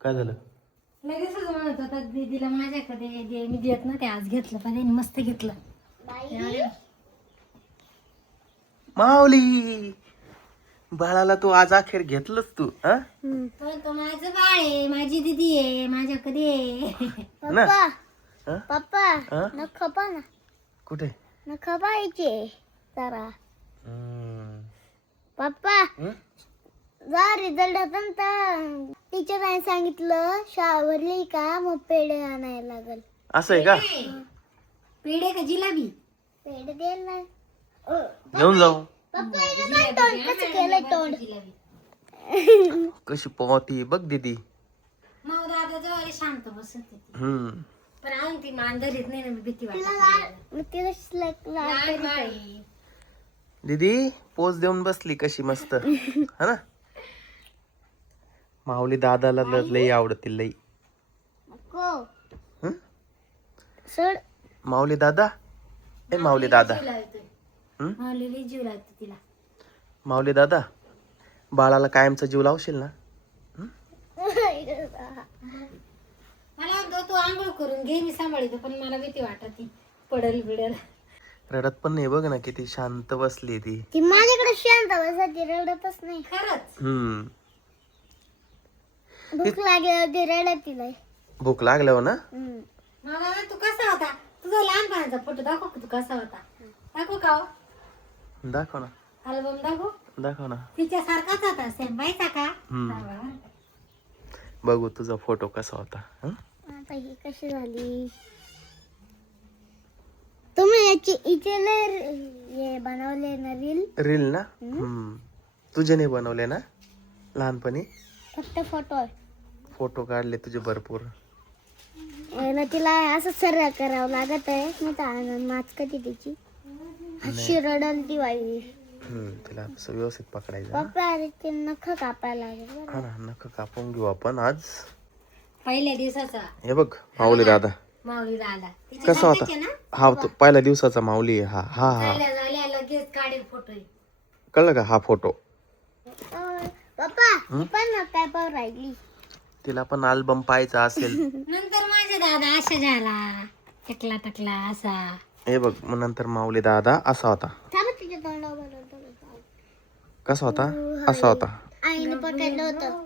काय झालं? लगेच म्हणत होता दीदीला माझ्याकडे दे, मी देत ना ते आज घेतलं पण त्यांनी मस्त घेतलं. माऊली बाळाला तू आज अखेर घेतलंस तू हा पण तो माझं बाळ आहे, माझी दीदी आहे, माझ्याकडे आहे. ना? पप्पा हा? पप्पा हा? नख पा ना, कुठे? नख पाहिजे जरा. हम्म. पप्पा हं? जा रिझल्ट होता ना तर टीचरांनी सांगितलं शाळेवरली का मग पेढे आणायला लागल. असं आहे का? पेढे का जिलाबी? पेढे देईल ना. घेऊन जाऊ. पप्पा हिनं काय तोंड कसं केलंय तोंड. जिलाबी. कशी पोहती बघ दीदी. मग दादा जवळ शांत बसत होती. हम्म. पण अजून ती मांजरीत नाही ना, मी भीती तिला वाटत. मग तिला लहान बाळ आहे. दीदी पोज देऊन बसली कशी मस्त हा ना. माऊली दादाला लई आवडतील लई. नको हं? सोड. माऊली दादा ए माऊली दादा. जीव लावतोय. हं? माऊलीला जीव लागतो तिला. माऊली दादा बाळाला कायमचा जीव लावशील ना? मला म्हणतो तू आंघोळ करून घे, मी सांभाळतो, पण मला भीती वाटत पडल बिडल. रडत पण नाही बघ ना किती शांत बसली ती. ती माझ्याकडे शांत बसती, रडतच नाही. खरंच हम्म. भूक लागेल ती रडत तिला. भूक लागल्यावर ना. मला ना तू कसा होता, तुझा लहानपणाचा फोटो दाखव की तू कसा होता. दाखव का? दाखव ना. अल्बम दाखव. दाखव ना. तिच्या सारखाच होता सेम, माहिती का? हम्म. बघू तुझा फोटो कसा होता. हं? आता ही कशी झाली. तुम्ही याची हे बनवले ना रील. रील ना. हम्म. तुझे नाही बनवले ना लहानपणी? फक्त फोटो. फोटो काढले तुझे भरपूर. ना तिला असं सरळ करावं लागत आहे. मग तर माच कधी तिची अशी रडल ती बाई. तिला असं व्यवस्थित पकडायचं. पप्पा अरे ते नख कापायला लागेल. हा ना नख कापून घेऊ आपण आज. पहिल्या दिवसाचा हे बघ माऊली दादा माऊली दादा कसा होता. हा तो पहिल्या दिवसाचा माऊली आहे. हा हा हा झाल्या लगेच काढेल फोटो. कळलं का हा फोटो. पप्पा ही पण ना काय पाव राहिली. तिला पण अल्बम पाहायचा असेल. नंतर माझा दादा असा झाला, टकला टकला असा. हे बघ मग नंतर माऊली दादा असा होता. थांब तिच्या तोंडावर कसा होता. असा होता. आईने पकडलं होतं.